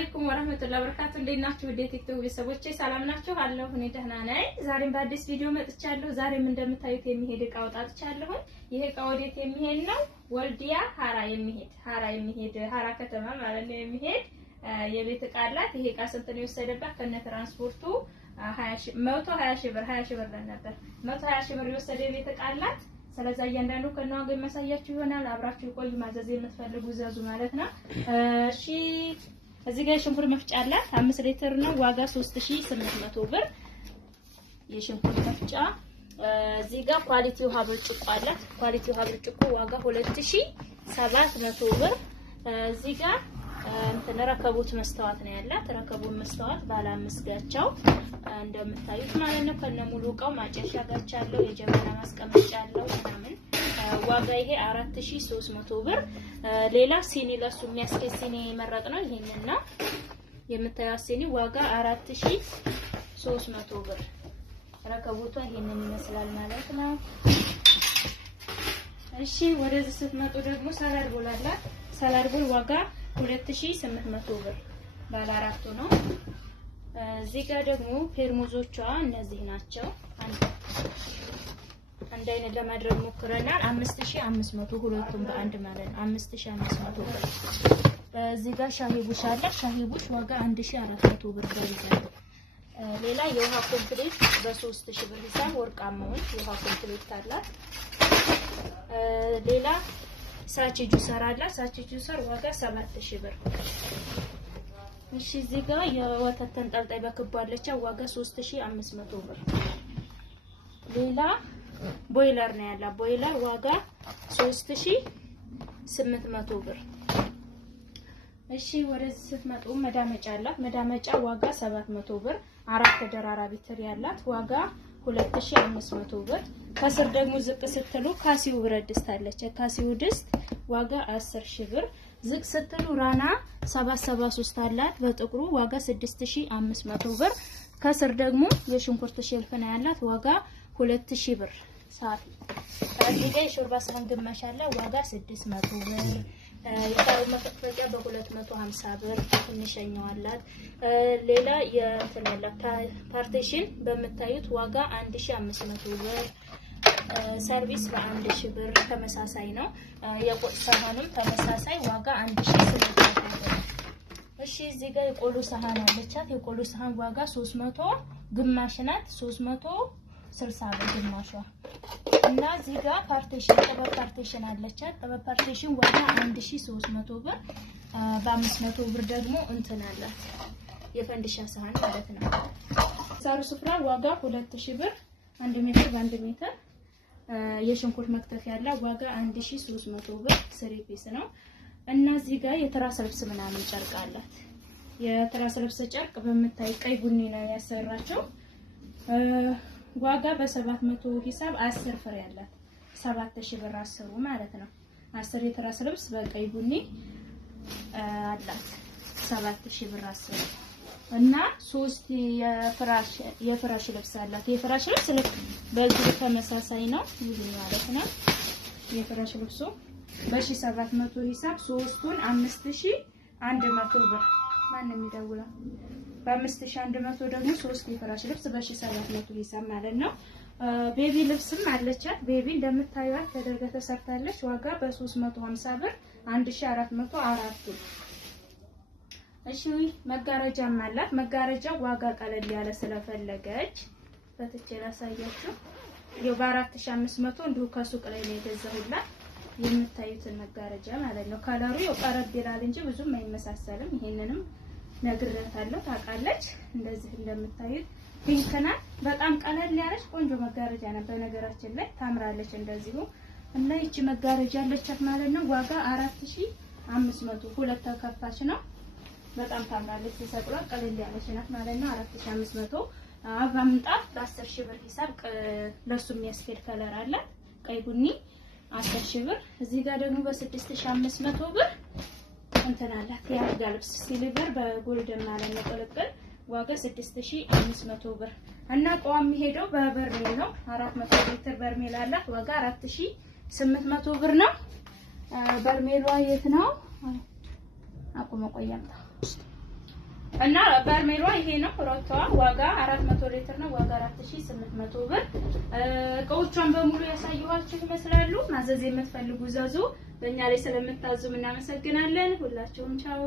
አለይኩም ወራህመቱላሂ ወበረካቱ። እንዴት ናችሁ? ወደ ቲክቶክ ቤተሰቦቼ ሰላም ናችሁ? አለሁ እኔ ደህና ነኝ። ዛሬም በአዲስ ቪዲዮ መጥቻለሁ። ዛሬም እንደምታዩት የሚሄድ እቃ አውጥቻለሁ። ይሄ እቃ ወዴት የሚሄድ ነው? ወልዲያ ሀራ የሚሄድ ሀራ ከተማ ማለት ነው የሚሄድ የቤት እቃ አላት። ይሄ እቃ ስንት ነው የወሰደባት ከነ ትራንስፖርቱ? 120 ሺህ ብር ነበር። 120 ሺህ ብር የወሰደ የቤት እቃ አላት። ስለዚህ እያንዳንዱ ከነዋጋ የማሳያችሁ ይሆናል። አብራችሁ ቆዩ። ማዘዝ የምትፈልጉ ዘዙ ማለት ነው። እሺ እዚህ ጋር ሽንኩርት መፍጫ አላት 5 ሊትር ነው። ዋጋ 3800 ብር የሽንኩርት መፍጫ። እዚህ ጋር ኳሊቲ ውሃ ብርጭቆ አላት። ኳሊቲ ውሃ ብርጭቆ ዋጋ 2700 ብር። እዚህ ጋር ረከቦት መስተዋት ነው ያላት። ረከቦት መስተዋት ባለ 5 ጋቻው እንደምታዩት ማለት ነው። ከነሙሉ እቃው ማጨሻ ጋቻ አለው። የጀበና ማስቀመጫ አለው ምናምን። ዋጋ ይሄ 4300 ብር። ሌላ ሲኒ ለሱ የሚያስኬድ ሲኒ መረጥ ነው። ይሄንና የምታዩት ሲኒ ዋጋ 4300 ብር። ረከቦቷ ይሄንን ይመስላል ማለት ነው። እሺ ወደዚህ ስትመጡ ደግሞ ሰላድ ቦል አላት። ሰላድ ቦል ዋጋ 2800 ብር ባለ አራቱ ነው። እዚህ ጋር ደግሞ ፔርሙዞቿ እነዚህ ናቸው። አንድ አይነት ለማድረግ ሞክረናል። 5500 ሁለቱም በአንድ ማለት ነው 5500 ብር። እዚህ ጋር ሻሂ ቡሽ አለ። ሻሂ ቡሽ ዋጋ 1400 ብር በብዛት። ሌላ የውሃ ኮምፕሌት በ3000 ብር ሂሳብ ወርቃማውን የውሃ ኮምፕሌት አላት። ሌላ ሳቺ ጁሰር አላት። ሳቺ ጁሰር ዋጋ 7000 ብር። እሺ እዚህ ጋር የወተት ተንጠልጣይ በክቡ አለቻው ዋጋ 3500 ብር። ሌላ ቦይለር ነው ያላት። ቦይለር ዋጋ 3800 ብር። እሺ ወደዚህ ስትመጡ መዳመጫ አላት። መዳመጫ ዋጋ 700 ብር። 4 ተደራራቢ ትሪ ያላት ዋጋ 2500 ብር። ከስር ደግሞ ዝቅ ስትሉ ካሲው ብረት ድስት አለች። ካሲው ድስት ዋጋ 10000 ብር። ዝቅ ስትሉ ራና 773 አላት። በጥቁሩ ዋጋ 6500 ብር። ከስር ደግሞ የሽንኩርት ሼልፍ ነው ያላት ዋጋ 2000 ብር። ሳፊ እዚህ ጋር የሾርባ ሳህን ግማሽ አለ ዋጋ 600 ብር። የሻይ መፈቅፈቂያ በ250 ብር ትንሽኛው አላት። ሌላ የእንትን ያላት ፓርቲሽን በምታዩት ዋጋ 1500 ብር። ሰርቪስ በ1000 ብር ተመሳሳይ ነው። የቆጥ ሳህንም ተመሳሳይ ዋጋ 1800 ብር። እሺ እዚህ ጋር የቆሎ ሳህን አለቻት። የቆሎ ሳህን ዋጋ 300 ግማሽ ናት 360 ብር ግማሿ። እና እዚህ ጋር ፓርቲሽን ጥበብ ፓርቲሽን አለቻት። ጥበብ ፓርቲሽን ዋጋ 1300 ብር። በ500 ብር ደግሞ እንትን አላት የፈንዲሻ ሳህን ማለት ነው። ሳሩ ስፍራ ዋጋ 2000 ብር 1 ሜትር በ1 ሜትር። የሽንኩርት መክተፊያ ያለው ዋጋ 1300 ብር። 3 ፒስ ነው። እና እዚህ ጋር የትራስ ልብስ ምናምን ጨርቅ አላት። የትራስ ልብስ ጨርቅ በምታይ ቀይ ቡኒ ነው ያሰራቸው። ዋጋ በ700 ሂሳብ 10 ፍሬ ያላት 7000 ብር 10 ማለት ነው። 10 የትራስ ልብስ በቀይ ቡኒ አላት 7000 ብር 10 እና 3 የፍራሽ ልብስ አላት። የፍራሽ ልብስ በዚህ ተመሳሳይ ነው ይሄ ማለት ነው። የፍራሽ ልብሱ በ1700 ሂሳብ 3ቱን 5100 ብር። ማንም ይደውላል። በ5100 ደግሞ 3 የፍራሽ ልብስ በ1700 ሂሳብ ማለት ነው። ቤቢ ልብስም አለቻት። ቤቢ እንደምታዩት ተደርጋ ተሰርታለች። ዋጋ በ350 ብር 1400 አራቱ። እሺ መጋረጃም አላት። መጋረጃው ዋጋ ቀለል ያለ ስለፈለገች በትቼ ላሳያችሁ። ይኸው በ4500 እንዲሁ ከሱቅ ላይ ነው የገዛሁላት። የምታዩትን መጋረጃ ማለት ነው። ከለሩ ያው ቀረብ ይላል እንጂ ብዙም አይመሳሰልም። ይሄንንም ነግሬያታለሁ ታውቃለች። እንደዚህ እንደምታዩት ፒንክ ናት። በጣም ቀለል ያለች ቆንጆ መጋረጃ ናት። በነገራችን ላይ ታምራለች እንደዚሁ። እና ይቺ መጋረጃ አለቻት ማለት ነው። ዋጋ 4500 ሁለት ተከፋች ነው። በጣም ታምራለች። ተሰቅሏ ቀለል ያለች ናት ማለት ነው። 4500 አበባ ምንጣፍ በ10000 ብር ሂሳብ ለሱ የሚያስኬድ ከለር አለ ቀይ ቡኒ 10000 ብር። እዚህ ጋር ደግሞ በ6500 ብር እንትን አላት የአልጋ ልብስ ሲልቨር በጎልደን ማለት ነው ቅልቅል ዋጋ 6500 ብር። እና ቋሚ ሄደው በበርሜል ነው 400 ሊትር በርሜል አላት ዋጋ 4800 ብር ነው። በርሜሏ የት ነው? አቁመ ቆያምታ እና በርሜሏ ይሄ ነው። ሮቶዋ ዋጋ 400 ሊትር ነው። ዋጋ 4800 ብር። እቃዎቿን በሙሉ ያሳየኋችሁ ይመስላሉ። ማዘዝ የምትፈልጉ ዘዙ። በእኛ ላይ ስለምታዙ እናመሰግናለን። ሁላችሁም ቻው።